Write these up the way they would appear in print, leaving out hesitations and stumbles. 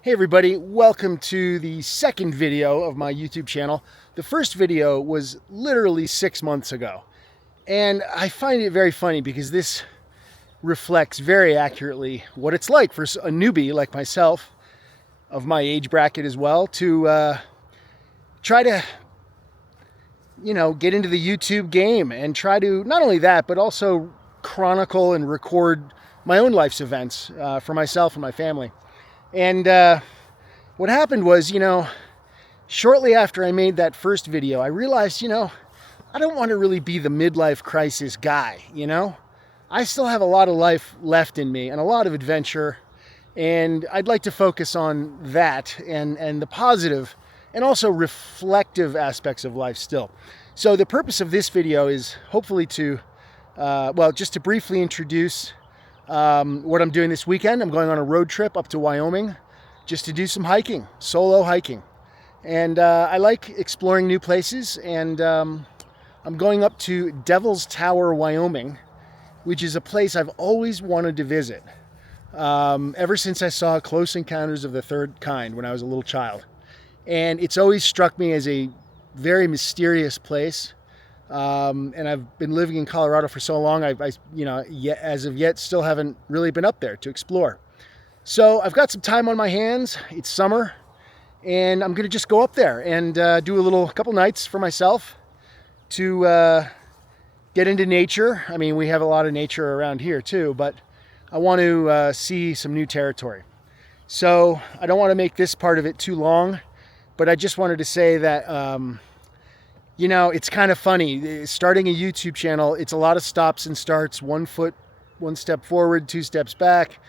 Hey everybody, welcome to the second video of my YouTube channel. The first video was literally 6 months ago. And I find it very funny because this reflects very accurately what it's like for a newbie like myself, of my age bracket as well, to try to, get into the YouTube game and try to, not only that, but also chronicle and record my own life's events for myself and my family. And what happened was, shortly after I made that first video, I realized, I don't want to really be the midlife crisis guy, I still have a lot of life left in me and a lot of adventure, and I'd like to focus on that and the positive and also reflective aspects of life still. So the purpose of this video is hopefully to, just to briefly introduce what I'm doing this weekend. I'm going on a road trip up to Wyoming just to do some hiking, solo hiking. And I like exploring new places, and I'm going up to Devil's Tower, Wyoming, which is a place I've always wanted to visit ever since I saw Close Encounters of the Third Kind when I was a little child. And it's always struck me as a very mysterious place. And I've been living in Colorado for so long, as of yet, still haven't really been up there to explore. So I've got some time on my hands. It's summer, and I'm going to just go up there and do a couple nights for myself to get into nature. I mean, we have a lot of nature around here too, but I want to see some new territory. So I don't want to make this part of it too long, but I just wanted to say that it's kind of funny. Starting a YouTube channel, it's a lot of stops and starts, 1 step forward, 2 steps back,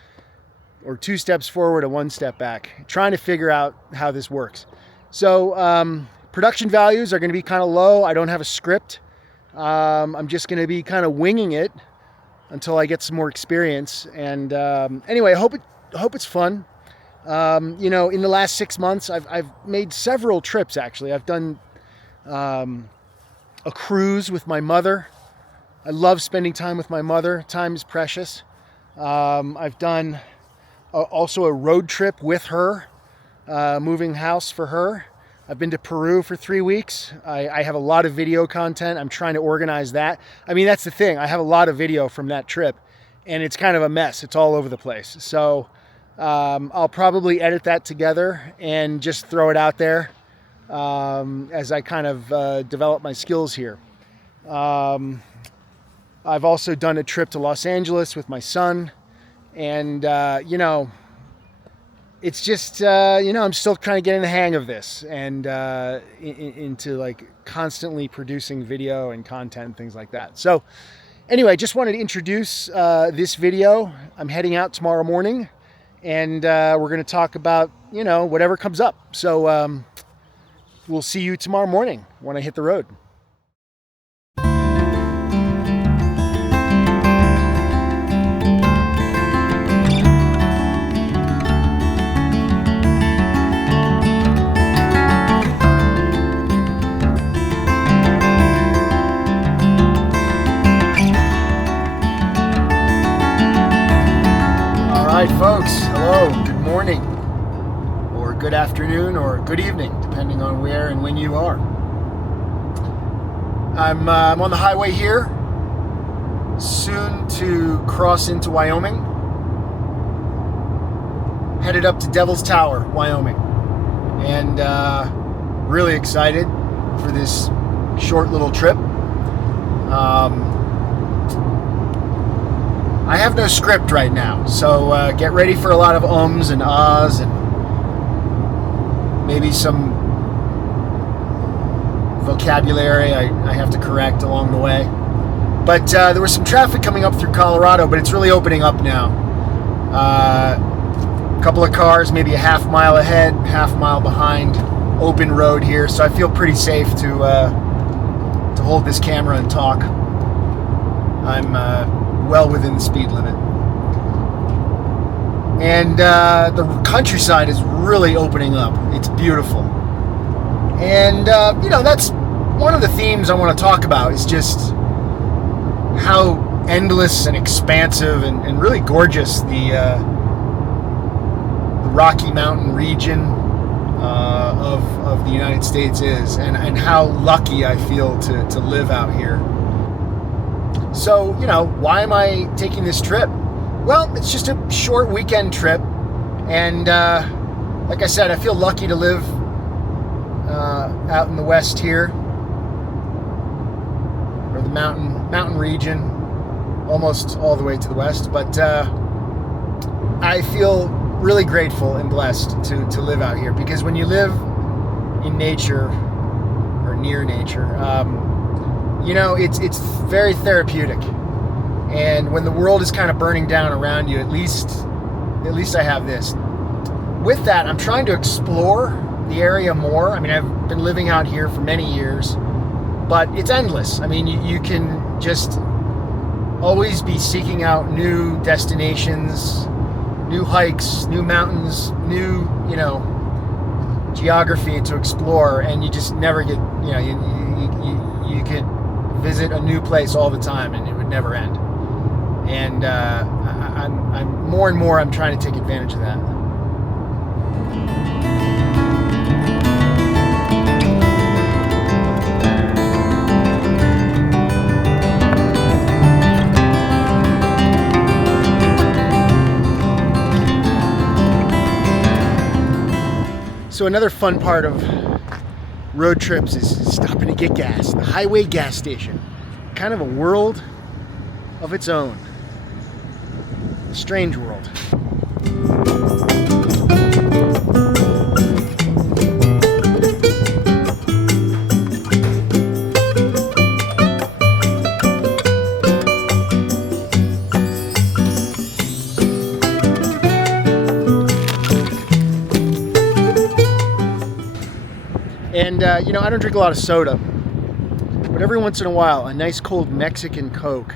or 2 steps forward and 1 step back, trying to figure out how this works. So production values are going to be kind of low. I don't have a script. I'm just going to be kind of winging it until I get some more experience. And anyway, I hope it's fun. In the last 6 months, I've made several trips, actually. I've done a cruise with my mother. I love spending time with my mother. Time is precious. I've done also a road trip with her, moving house for her. I've been to Peru for 3 weeks. I have a lot of video content. I'm trying to organize that. I mean, that's the thing. I have a lot of video from that trip, and it's kind of a mess. It's all over the place. So I'll probably edit that together and just throw it out there as I kind of develop my skills here. I've also done a trip to Los Angeles with my son, and it's just I'm still trying to get in the hang of this and into like constantly producing video and content and things like that. So anyway, just wanted to introduce this video. I'm heading out tomorrow morning, and we're going to talk about whatever comes up. So we'll see you tomorrow morning when I hit the road. All right, folks. Hello. Good morning, or good afternoon, or good evening, depending on where and when you are. I'm on the highway here, soon to cross into Wyoming, headed up to Devil's Tower, Wyoming, and really excited for this short little trip. I have no script right now, so get ready for a lot of ums and ahs and maybe some vocabulary I have to correct along the way. But there was some traffic coming up through Colorado, but it's really opening up now. A couple of cars, maybe a half mile ahead, half mile behind, open road here, so I feel pretty safe to hold this camera and talk. I'm well within the speed limit. And the countryside is really opening up. It's beautiful. And, that's one of the themes I want to talk about, is just how endless and expansive and really gorgeous the Rocky Mountain region of the United States is, and how lucky I feel to live out here. So, why am I taking this trip? Well, it's just a short weekend trip, and like I said, I feel lucky to live out in the West here, or the mountain region, almost all the way to the West. But I feel really grateful and blessed to live out here, because when you live in nature or near nature, it's very therapeutic. And when the world is kind of burning down around you, at least I have this. With that, I'm trying to explore the area more. I mean, I've been living out here for many years, but it's endless. I mean, you can just always be seeking out new destinations, new hikes, new mountains, new, geography to explore, and you just never get, you could visit a new place all the time and it would never end. And I'm more and more, I'm trying to take advantage of that. So another fun part of road trips is stopping to get gas. The highway gas station. Kind of a world of its own. A strange world. And, I don't drink a lot of soda, but every once in a while, a nice cold Mexican Coke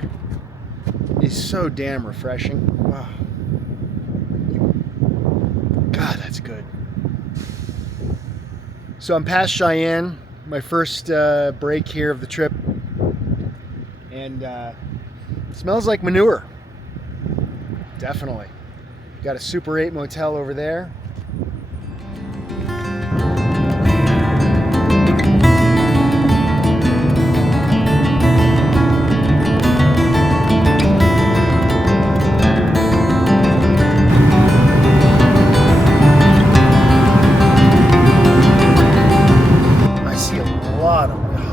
is so damn refreshing. Wow. God, that's good. So I'm past Cheyenne, my first break here of the trip, and it smells like manure. Definitely. Got a Super 8 motel over there.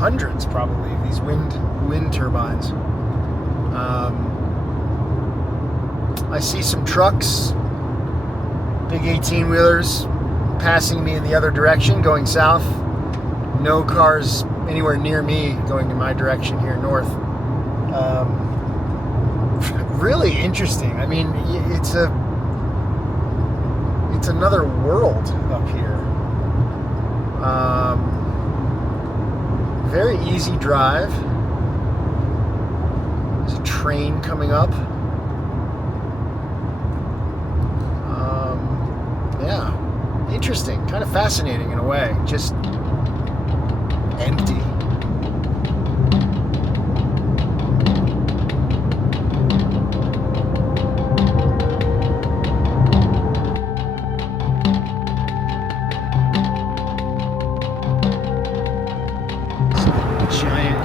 Hundreds probably of these wind turbines. I see some trucks, big 18-wheelers passing me in the other direction, going south. No cars anywhere near me going in my direction here north. Really interesting. I mean, it's another world up here. Very easy drive. There's a train coming up. Yeah, interesting, kind of fascinating in a way. Just empty.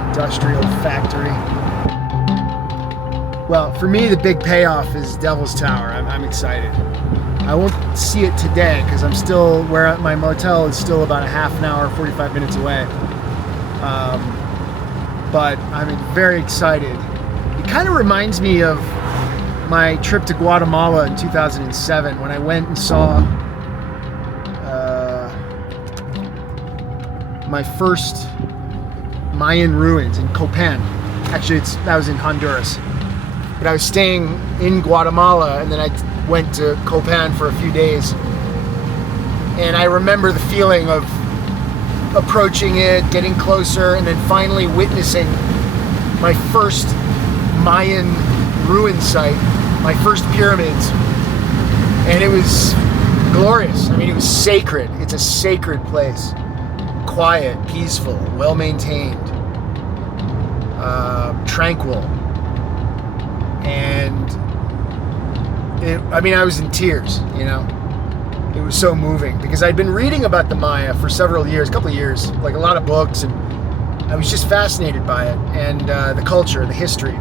Industrial factory. Well, for me, the big payoff is Devil's Tower. I'm excited. I won't see it today because I'm still where my motel is still about a half an hour, 45 minutes away. But I'm very excited. It kind of reminds me of my trip to Guatemala in 2007 when I went and saw my first Mayan ruins in Copan. Actually, that was in Honduras. But I was staying in Guatemala, and then I went to Copan for a few days. And I remember the feeling of approaching it, getting closer, and then finally witnessing my first Mayan ruin site, my first pyramids. And it was glorious. I mean, it was sacred. It's a sacred place. Quiet, peaceful, well-maintained, tranquil, and I was in tears. it was so moving because I'd been reading about the Maya for several years, a couple of years, like a lot of books, and I was just fascinated by it and the culture, the history.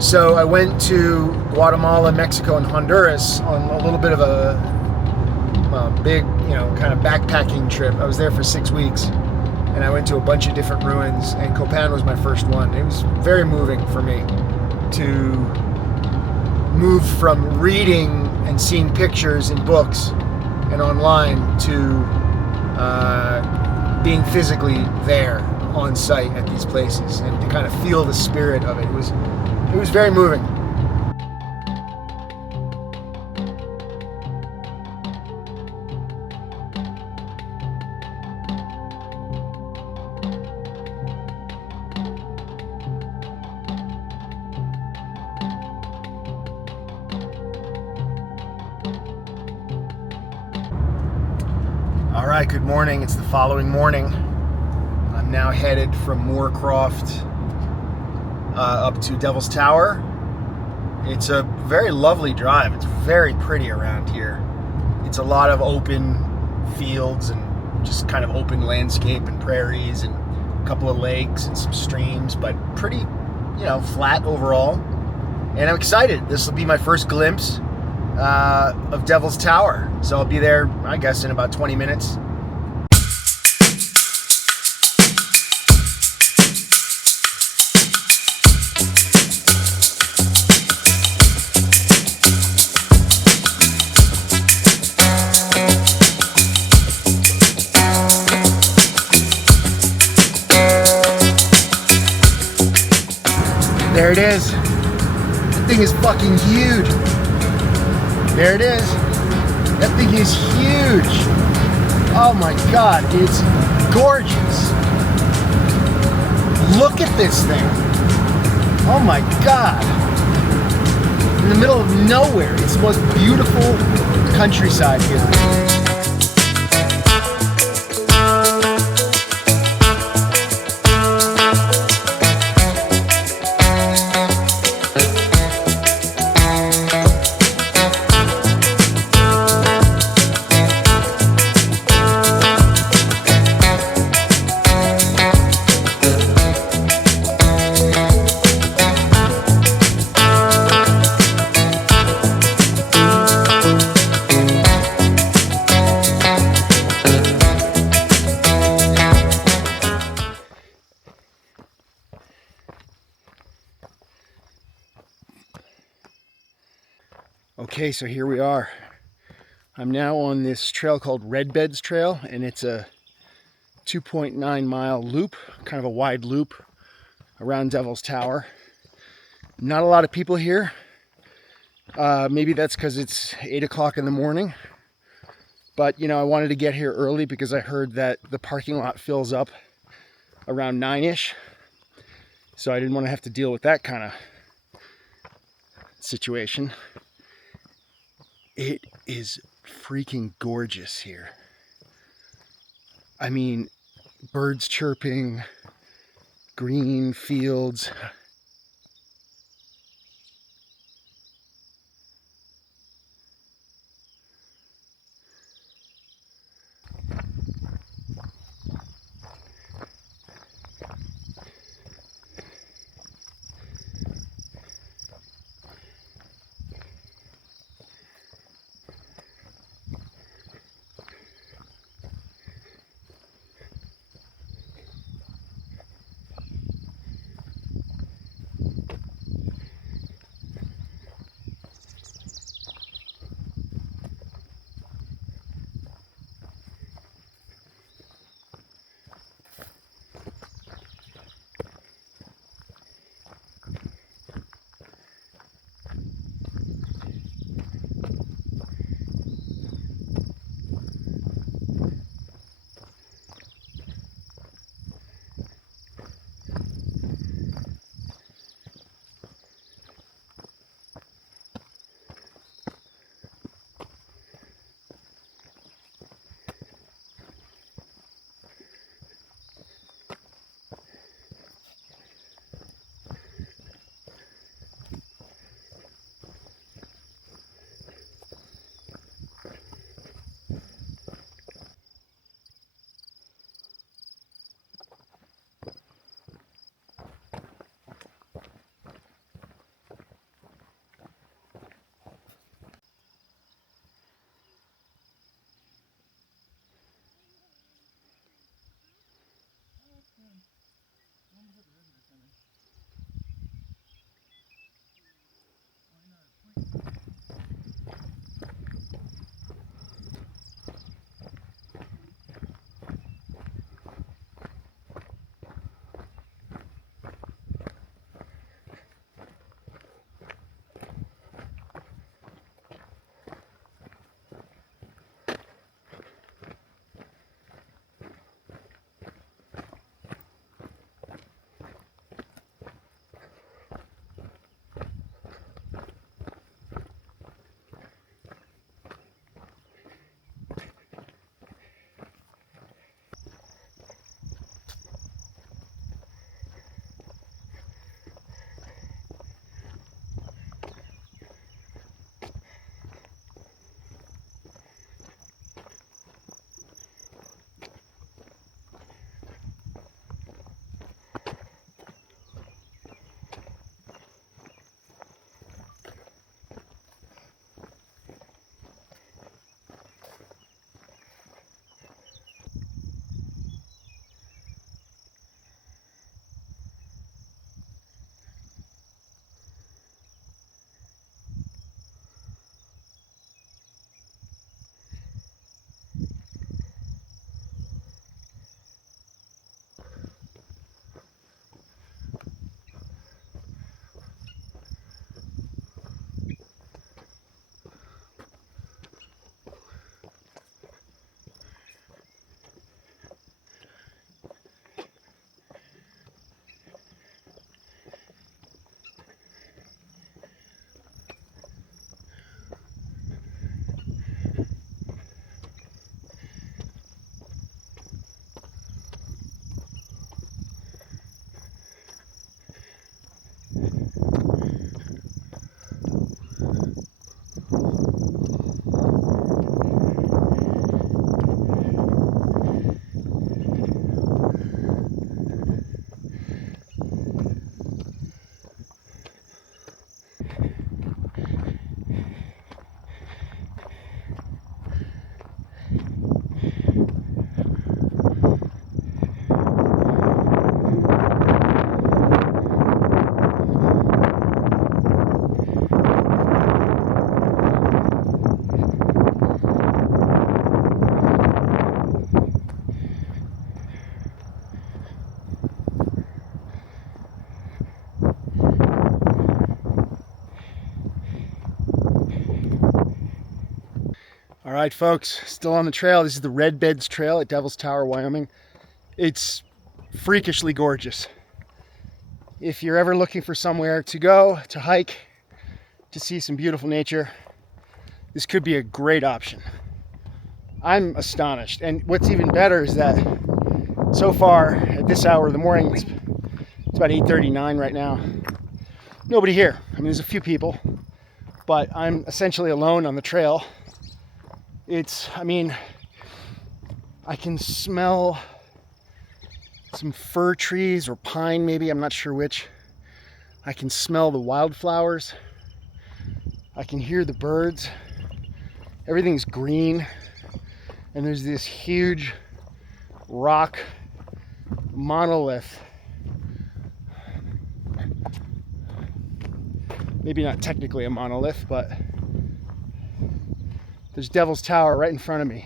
So I went to Guatemala, Mexico, and Honduras on a little bit of a big, kind of backpacking trip. I was there for 6 weeks, and I went to a bunch of different ruins, and Copan was my first one. It was very moving for me to move from reading and seeing pictures in books and online to being physically there on site at these places and to kind of feel the spirit of it. It was very moving. All right, good morning. It's the following morning. I'm now headed from Moorcroft up to Devil's Tower. It's a very lovely drive. It's very pretty around here. It's a lot of open fields and just kind of open landscape and prairies and a couple of lakes and some streams, but pretty, flat overall. And I'm excited. This will be my first glimpse of Devil's Tower. So I'll be there, I guess, in about 20 minutes. There it is. That thing is fucking huge. There it is. That thing is huge. Oh my God, it's gorgeous. Look at this thing. Oh my God. In the middle of nowhere. It's the most beautiful countryside here. Okay, so here we are. I'm now on this trail called Red Beds Trail, and it's a 2.9 mile loop, kind of a wide loop around Devil's Tower. Not a lot of people here. Maybe that's because it's 8 o'clock in the morning. But, I wanted to get here early because I heard that the parking lot fills up around 9-ish. So I didn't want to have to deal with that kind of situation. It is freaking gorgeous here. I mean, birds chirping, green fields. All right, folks, still on the trail. This is the Red Beds Trail at Devil's Tower, Wyoming. It's freakishly gorgeous. If you're ever looking for somewhere to go, to hike, to see some beautiful nature, this could be a great option. I'm astonished. And what's even better is that so far at this hour of the morning, it's about 8:39 right now, nobody here. I mean, there's a few people, but I'm essentially alone on the trail. I can smell some fir trees or pine maybe, I'm not sure which. I can smell the wildflowers. I can hear the birds. Everything's green. And there's this huge rock monolith. Maybe not technically a monolith, but there's Devil's Tower right in front of me.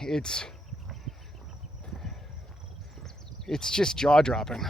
It's just jaw-dropping.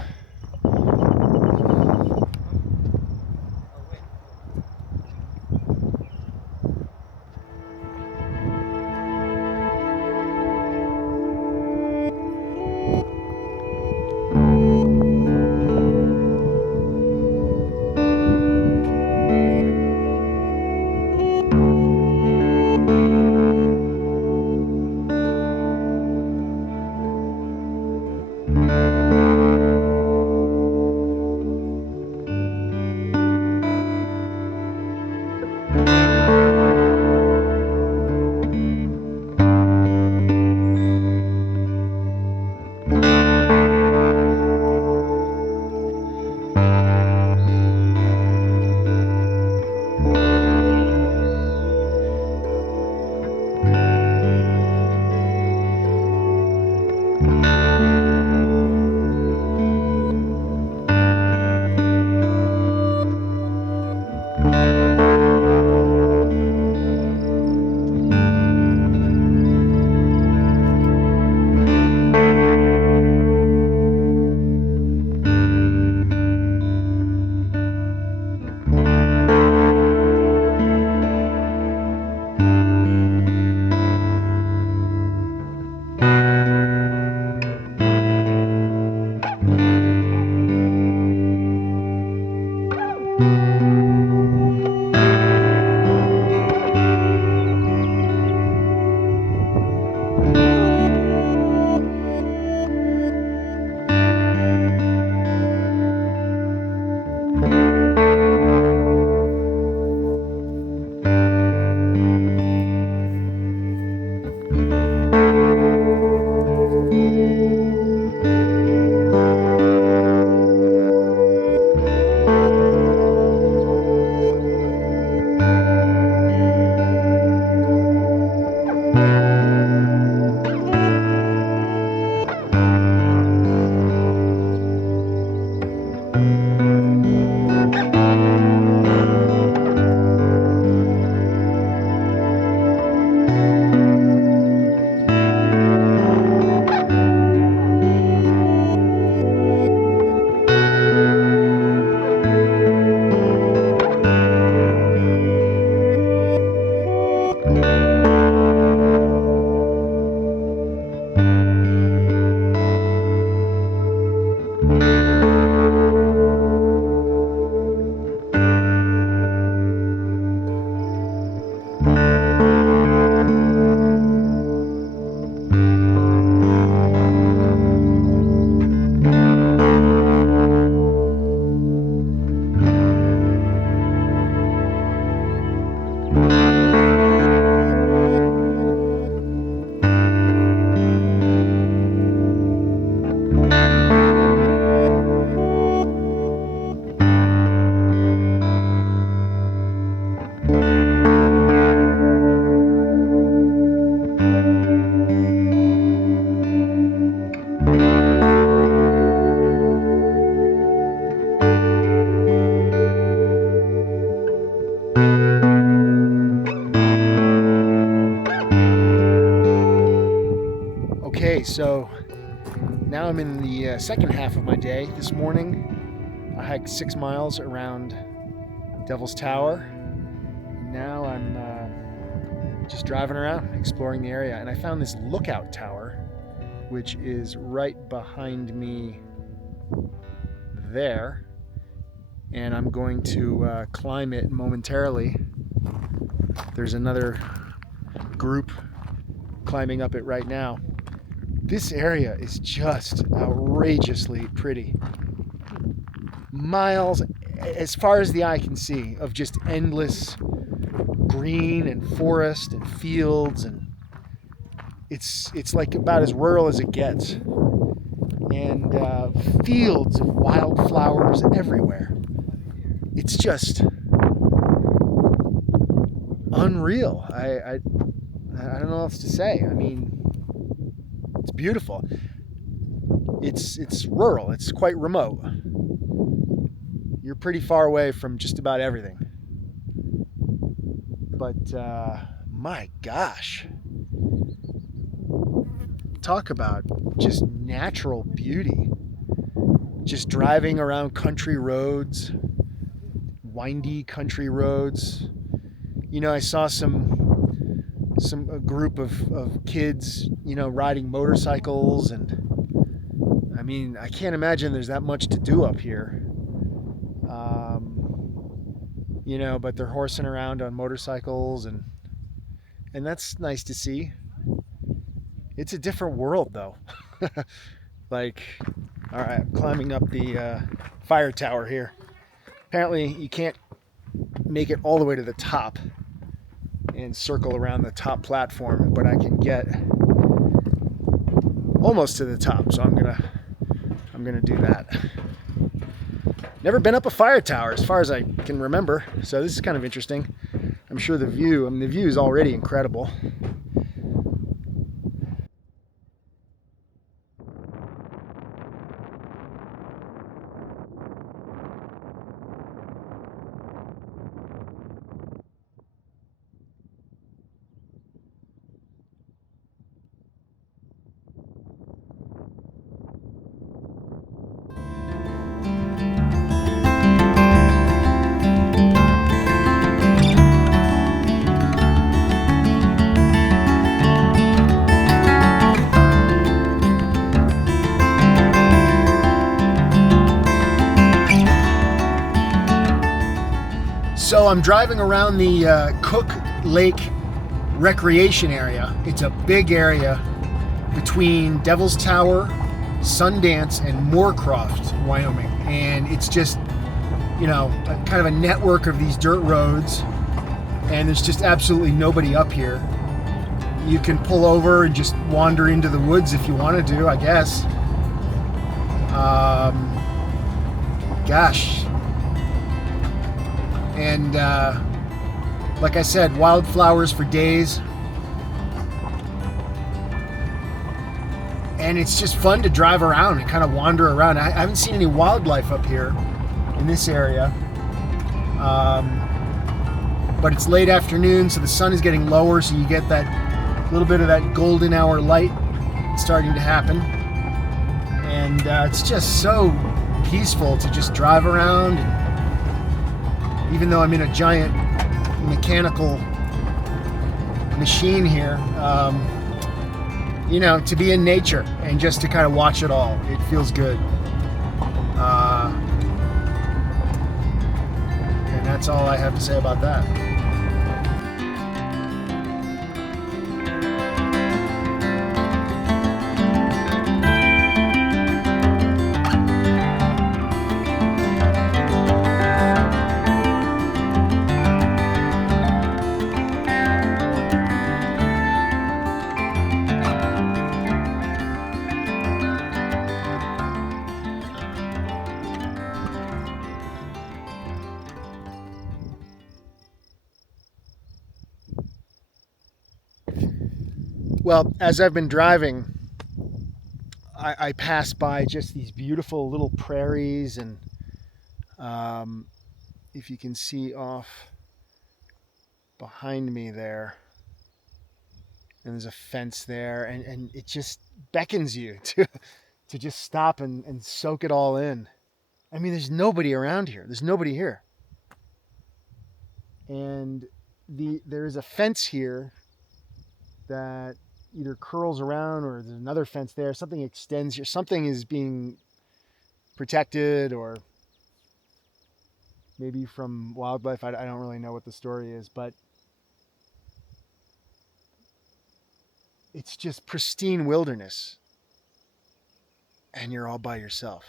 Okay, so now I'm in the second half of my day. This morning, I hiked 6 miles around Devil's Tower. Now I'm just driving around, exploring the area. And I found this lookout tower, which is right behind me there. And I'm going to climb it momentarily. There's another group climbing up it right now. This area is just outrageously pretty. Miles, as far as the eye can see, of just endless green and forest and fields, and it's like about as rural as it gets. And fields of wildflowers everywhere. It's just unreal. I don't know what else to say. I mean, it's beautiful. It's rural. It's quite remote. You're pretty far away from just about everything. But my gosh, talk about just natural beauty. Just driving around country roads, windy country roads. You know, I saw a group of kids, you know, riding motorcycles, and I mean, I can't imagine there's that much to do up here. You know, but they're horsing around on motorcycles, and that's nice to see. It's a different world, though. Like, all right, I'm climbing up the fire tower here. Apparently, you can't make it all the way to the top and circle around the top platform, but I can get almost to the top, so I'm gonna do that. Never been up a fire tower as far as I can remember, so this is kind of interesting. I'm sure the view is already incredible. So I'm driving around the Cook Lake recreation area. It's a big area between Devil's Tower, Sundance, and Moorcroft, Wyoming. And it's just, you know, kind of a network of these dirt roads. And there's just absolutely nobody up here. You can pull over and just wander into the woods if you wanted to, I guess. Gosh. And like I said, wildflowers for days. And it's just fun to drive around and kind of wander around. I haven't seen any wildlife up here in this area. But it's late afternoon, so the sun is getting lower, so you get that little bit of that golden hour light starting to happen. And it's just so peaceful to just drive around. And even though I'm in a giant mechanical machine here, you know, to be in nature and just to kind of watch it all, it feels good. And that's all I have to say about that. Well, as I've been driving, I pass by just these beautiful little prairies, and if you can see off behind me there, and there's a fence there, and it just beckons you to just stop and soak it all in. I mean, there's nobody around here. There's nobody here. And there is a fence here that either curls around or there's another fence there. Something extends here. Something is being protected, or maybe from wildlife. I don't really know what the story is, but it's just pristine wilderness. And you're all by yourself.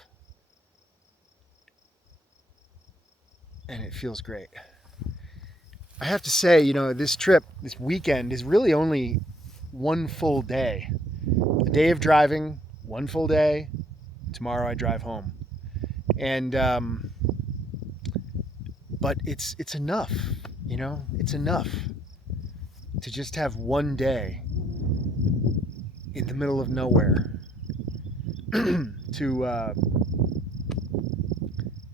And it feels great. I have to say, this trip, this weekend, is really only one full day. A day of driving, one full day. Tomorrow I drive home. And, but it's enough, it's enough to just have one day in the middle of nowhere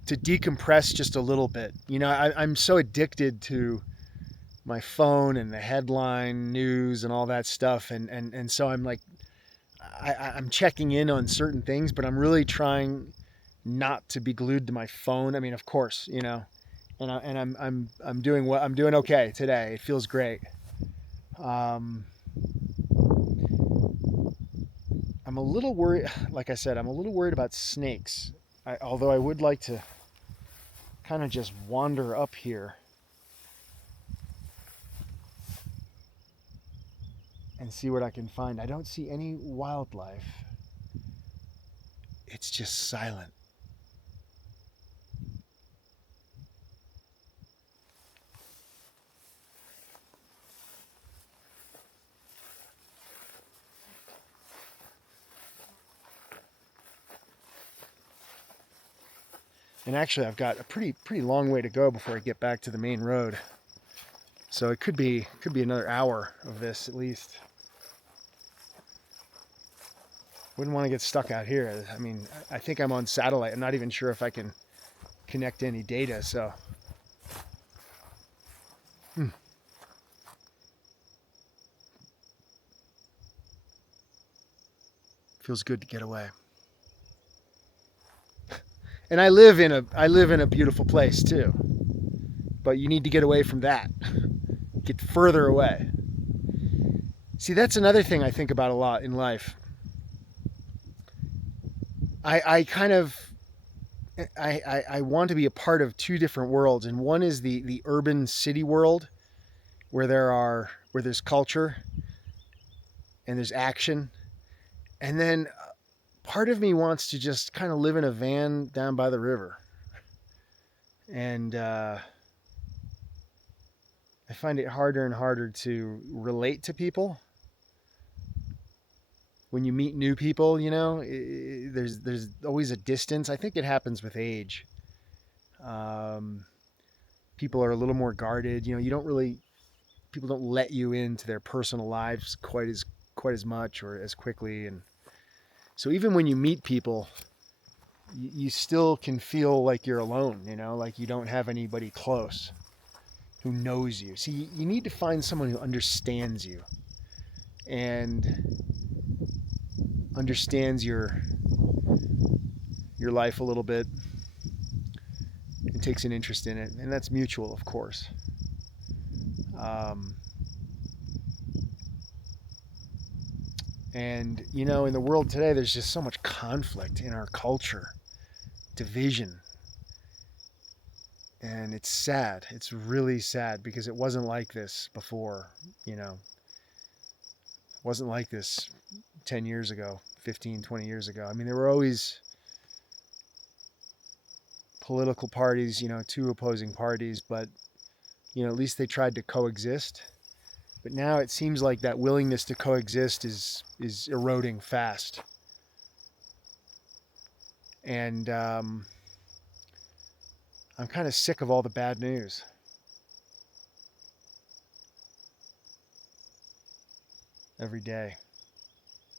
to decompress just a little bit. I'm so addicted to my phone and the headline news and all that stuff, and so I'm like, I'm checking in on certain things, but I'm really trying not to be glued to my phone. I mean, of course, I'm doing what I'm doing okay today. It feels great. I'm a little worried. Like I said, I'm a little worried about snakes. Although I would like to kind of just wander up here and see what I can find. I don't see any wildlife. It's just silent. And actually, I've got a pretty long way to go before I get back to the main road. So it could be another hour of this at least. Wouldn't want to get stuck out here. I mean, I think I'm on satellite. I'm not even sure if I can connect to any data. So, feels good to get away. And I live in a beautiful place too. But you need to get away from that. Get further away. See, that's another thing I think about a lot in life. I want to be a part of two different worlds, and one is the urban city world where there's culture and there's action, and then part of me wants to just kind of live in a van down by the river. And I find it harder and harder to relate to people. When you meet new people, there's always a distance. I think it happens with age. People are a little more guarded. People don't let you into their personal lives quite as much or as quickly. And so even when you meet people, you still can feel like you're alone, like you don't have anybody close who knows you. See, you need to find someone who understands you and understands your life a little bit and takes an interest in it, and that's mutual, of course. And in the world today, there's just so much conflict in our culture, division, and it's sad. It's really sad because it wasn't like this before. It wasn't like this 10 years ago, 15, 20 years ago. I mean, there were always political parties, two opposing parties, but, at least they tried to coexist. But now it seems like that willingness to coexist is eroding fast. And I'm kind of sick of all the bad news. Every day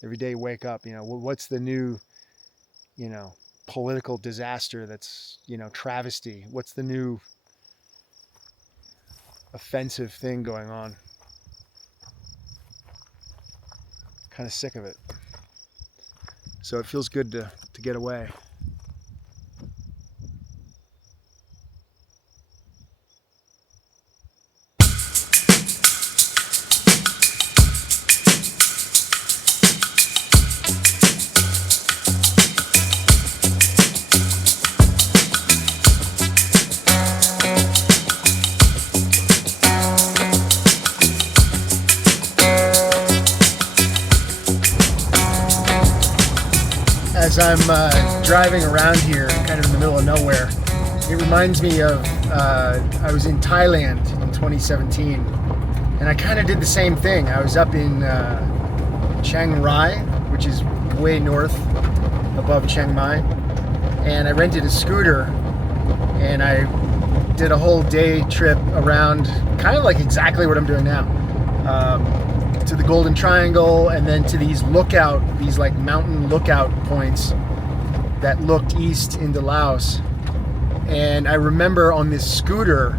you wake up, what's the new, political disaster that's, travesty? What's the new offensive thing going on? Kind of sick of it. So it feels good to get away. as I'm driving around here, kind of in the middle of nowhere, it reminds me of I was in Thailand in 2017, and I kind of did the same thing. I was up in Chiang Rai, which is way north above Chiang Mai, and I rented a scooter, and I did a whole day trip around, kind of like exactly what I'm doing now, to the Golden Triangle, and then to these like mountain lookout points that looked east into Laos. And I remember on this scooter,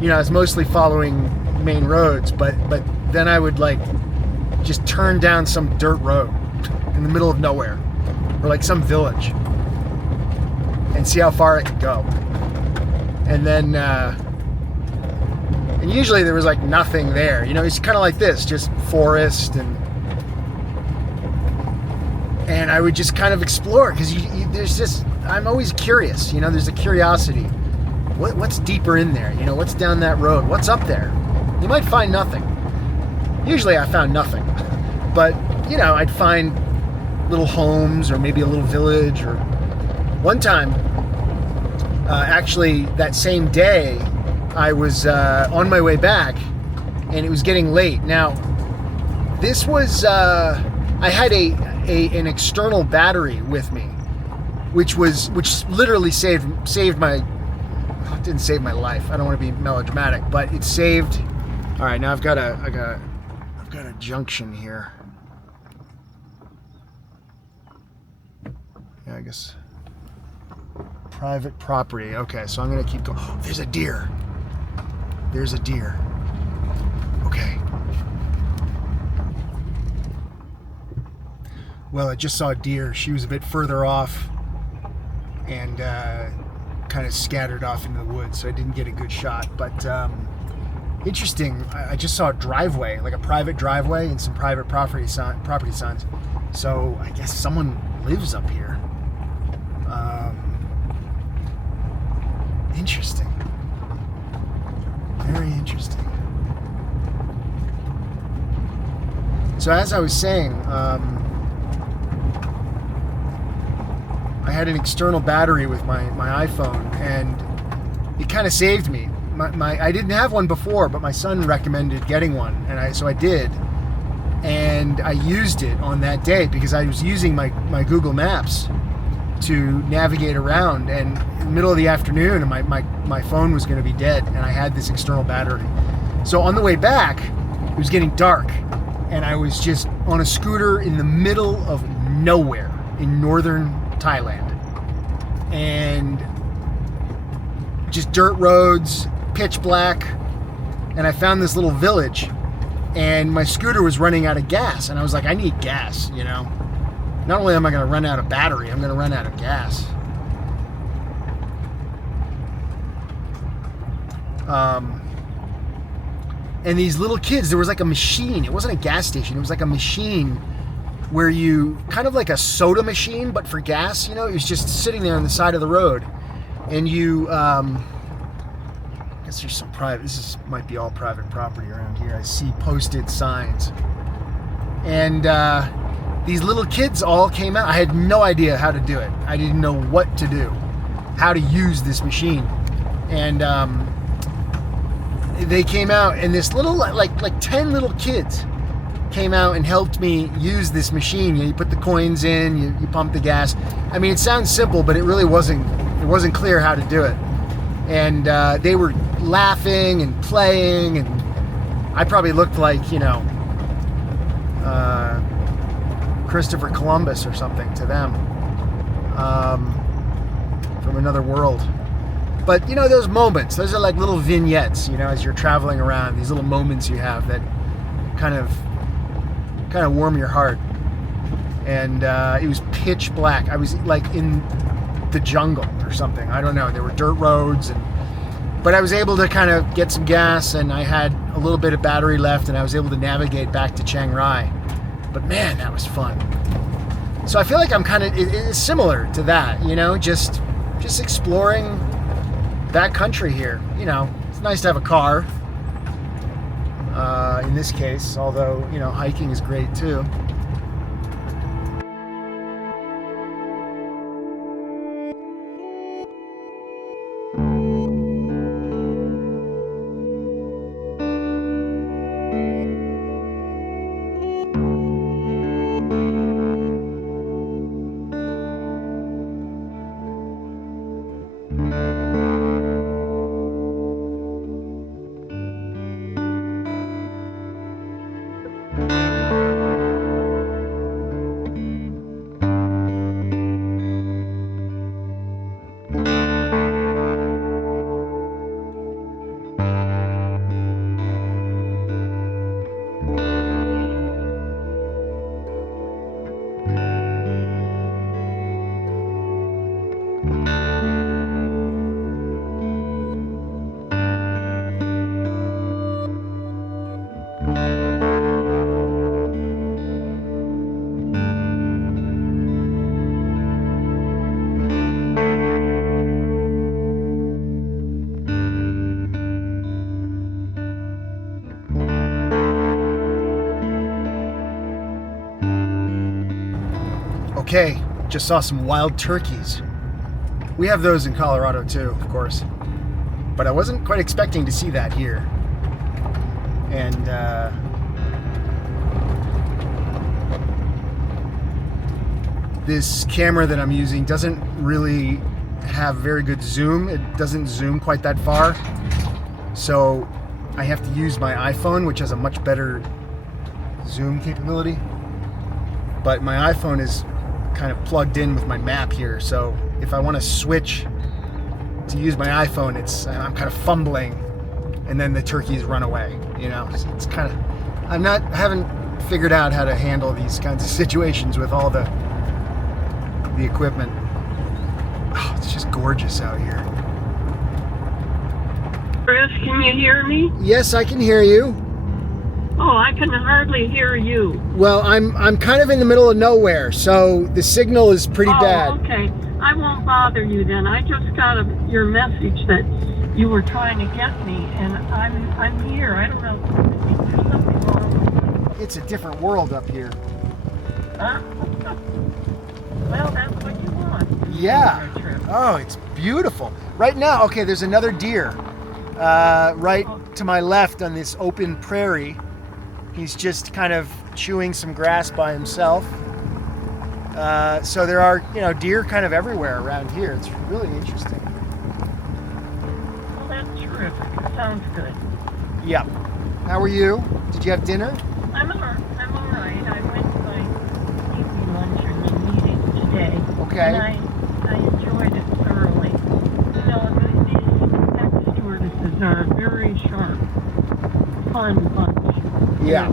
I was mostly following main roads, but then I would like just turn down some dirt road in the middle of nowhere, or like some village, and see how far I could go. And then and usually there was like nothing there, it's kind of like this, just forest, and I would just kind of explore, because I'm always curious, there's a curiosity. What's deeper in there? What's down that road? What's up there? You might find nothing. Usually I found nothing, but I'd find little homes, or maybe a little village. Or one time, actually that same day, I was on my way back, and it was getting late. Now, this was I had an external battery with me, which literally saved my. It didn't save my life. I don't want to be melodramatic, but it saved. All right, now I've got a junction here. Yeah, I guess private property. Okay, so I'm gonna keep going. Oh, there's a deer. There's a deer. Okay. Well, I just saw a deer. She was a bit further off, and kind of scattered off into the woods, so I didn't get a good shot. But interesting. I just saw a driveway, like a private driveway, and some private property signs. So I guess someone lives up here. Interesting. Very interesting. So as I was saying, I had an external battery with my iPhone, and it kind of saved me. I didn't have one before, but my son recommended getting one, and so I did, and I used it on that day because I was using my Google Maps to navigate around, and in the middle of the afternoon, and my phone was going to be dead, and I had this external battery. So on the way back, it was getting dark, and I was just on a scooter in the middle of nowhere in northern Thailand, and just dirt roads, pitch black, and I found this little village, and my scooter was running out of gas, and I was like, I need gas, Not only am I going to run out of battery, I'm going to run out of gas. And these little kids, there was like a machine. It wasn't a gas station. It was like a machine where you, kind of like a soda machine, but for gas, it was just sitting there on the side of the road. And you, I guess there's some might be all private property around here. I see posted signs. And these little kids all came out. I had no idea how to do it. I didn't know what to do, how to use this machine. And they came out, and this little, like 10 little kids came out and helped me use this machine. You put the coins in, you pump the gas. I mean, it sounds simple, but it really wasn't. It wasn't clear how to do it. And they were laughing and playing, and I probably looked like, Christopher Columbus or something to them, from another world. But those moments, those are like little vignettes, as you're traveling around, these little moments you have that kind of warm your heart. And it was pitch black. I was like in the jungle or something. I don't know. There were dirt roads, but I was able to kind of get some gas, and I had a little bit of battery left, and I was able to navigate back to Chiang Rai. But man, that was fun. So I feel like I'm kind of, it's similar to that, just exploring that country here. It's nice to have a car, in this case, although, hiking is great too. Okay, just saw some wild turkeys. We have those in Colorado too, of course. But I wasn't quite expecting to see that here. And this camera that I'm using doesn't really have very good zoom. It doesn't zoom quite that far. So I have to use my iPhone, which has a much better zoom capability. But my iPhone is kind of plugged in with my map here, so if I want to switch to use my iPhone, I'm kind of fumbling, and then the turkeys run away. You know, it's kind of I haven't figured out how to handle these kinds of situations with all the equipment. Oh, it's just gorgeous out here. Chris, can you hear me? Yes, I can hear you. Oh, I can hardly hear you. Well, I'm kind of in the middle of nowhere, so the signal is pretty bad. Okay. I won't bother you then. I just got your message that you were trying to get me, and I'm here. I don't know. I think there's something wrong. It's a different world up here. Well, that's what you want. Yeah. Oh, it's beautiful. Right now, okay, there's another deer right to my left on this open prairie. He's just kind of chewing some grass by himself. So there are, deer kind of everywhere around here. It's really interesting. Well, that's terrific. It sounds good. Yeah. How are you? Did you have dinner? I'm all right. I went to my evening luncheon and meeting today. Okay. And I enjoyed it thoroughly. These tech stewardesses are a very sharp, fun bunch. Yeah.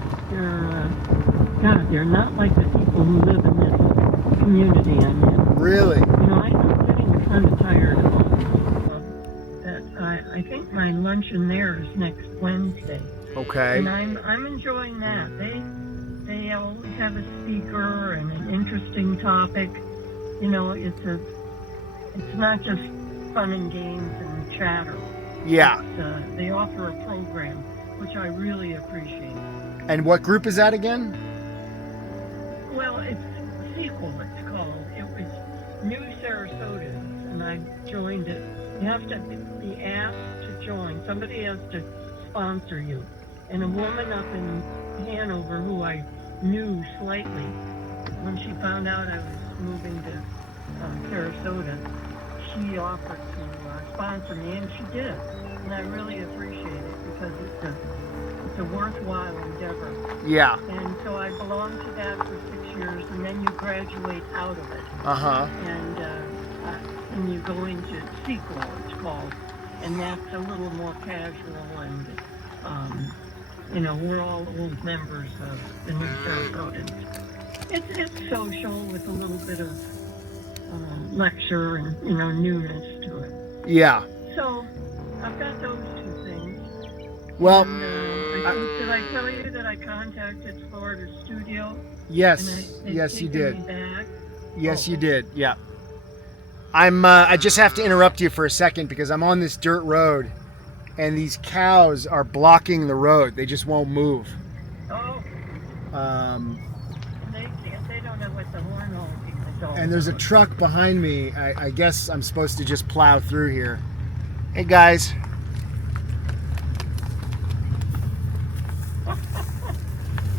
They're not like the people who live in this community I'm in. Really? I'm getting kind of tired of all this. I think my luncheon there is next Wednesday. Okay. And I'm enjoying that. They always have a speaker and an interesting topic. It's not just fun and games and chatter. Yeah. They offer a program, which I really appreciate. And what group is that again? Well, it's Sequel, it's called. It was New Sarasota, and I joined it. You have to be asked to join. Somebody has to sponsor you. And a woman up in Hanover who I knew slightly, when she found out I was moving to Sarasota, she offered to sponsor me, and she did. And I really appreciate it because it's a worthwhile endeavor. Yeah. And so I belonged to that for 6 years, and then you graduate out of it. Uh-huh. And you go into Sequel, it's called, and that's a little more casual, and we're all old members of the New Sarasotans. It's social with a little bit of lecture and newness to it. Yeah. So I've got those two things. Well, did I tell you that I contacted Florida Studio? Yes. Yes, you did. Me back? Yes, you did. Yeah. I just have to interrupt you for a second because I'm on this dirt road, and these cows are blocking the road. They just won't move. Oh. They don't know what the horn honking is all And there's a about. truck behind me. I guess I'm supposed to just plow through here. Hey guys.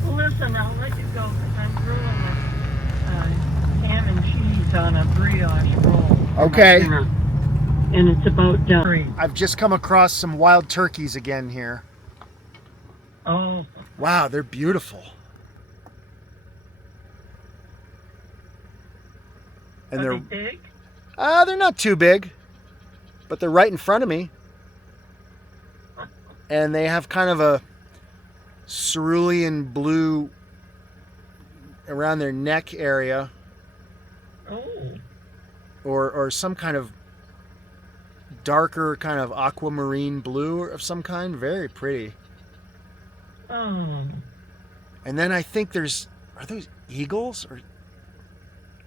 Listen, I'll let you go because I'm grilling ham and cheese on a brioche roll. Okay. And it's about done. I've just come across some wild turkeys again here. Oh. Wow, they're beautiful. And Are they big? They're not too big, but they're right in front of me. And they have kind of a cerulean blue around their neck area. Oh. Or some kind of darker kind of aquamarine blue of some kind. Very pretty. Oh. And then I think are those eagles?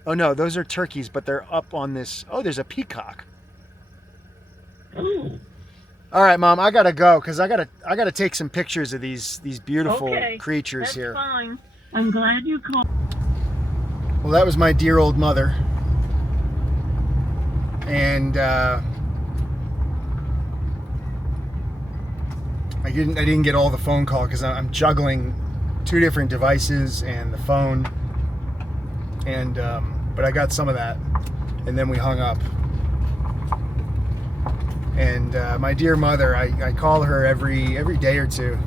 Oh no, those are turkeys, but they're up on this. Oh, there's a peacock. Oh. All right, Mom, I gotta go because I gotta take some pictures of these beautiful creatures That's here. fine. I'm glad you called. Well, that was my dear old mother. And I didn't get all the phone call because I'm juggling 2 different devices and the phone. And but I got some of that, and then we hung up. And my dear mother, I call her every day or two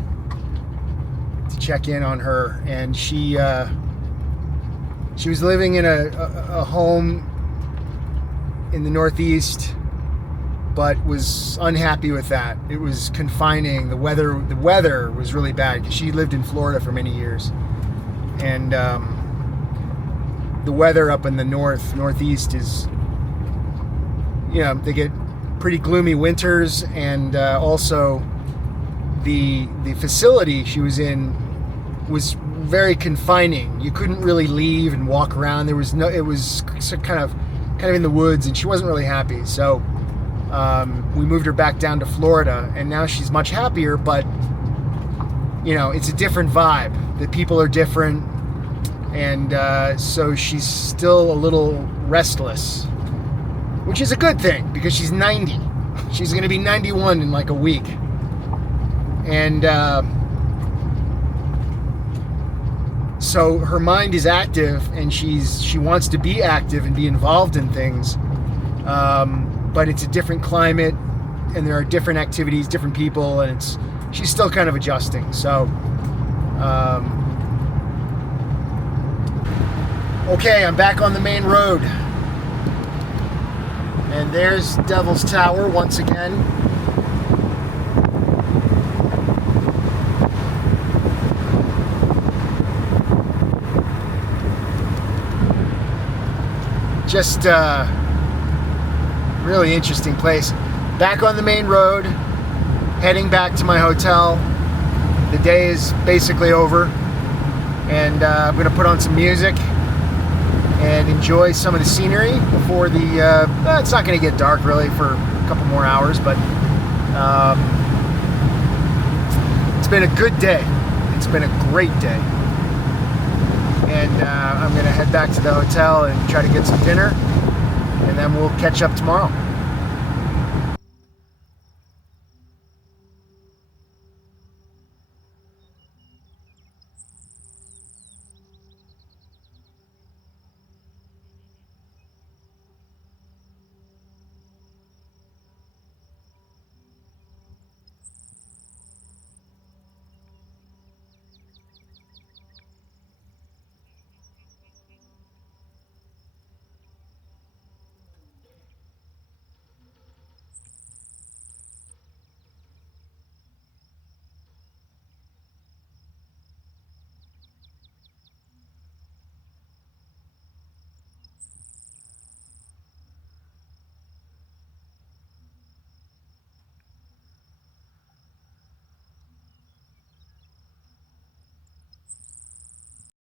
to check in on her, and she was living in a home in the Northeast, but was unhappy with that. It was confining. The weather was really bad because she lived in Florida for many years, and the weather up in the Northeast is, they get pretty gloomy winters, and also the facility she was in was very confining. You couldn't really leave and walk around. It was kind of in the woods, and she wasn't really happy. So we moved her back down to Florida, and now she's much happier, but it's a different vibe. The people are different, and so she's still a little restless, which is a good thing because she's 90. She's going to be 91 in like a week. And so her mind is active, and she wants to be active and be involved in things. But it's a different climate, and there are different activities, different people, and she's still kind of adjusting. So, okay, I'm back on the main road. And there's Devil's Tower once again. Just really interesting place. Back on the main road, heading back to my hotel. The day is basically over, and I'm going to put on some music and enjoy some of the scenery before it's not going to get dark really for a couple more hours, but it's been a good day. It's been a great day. And I'm going to head back to the hotel and try to get some dinner, and then we'll catch up tomorrow.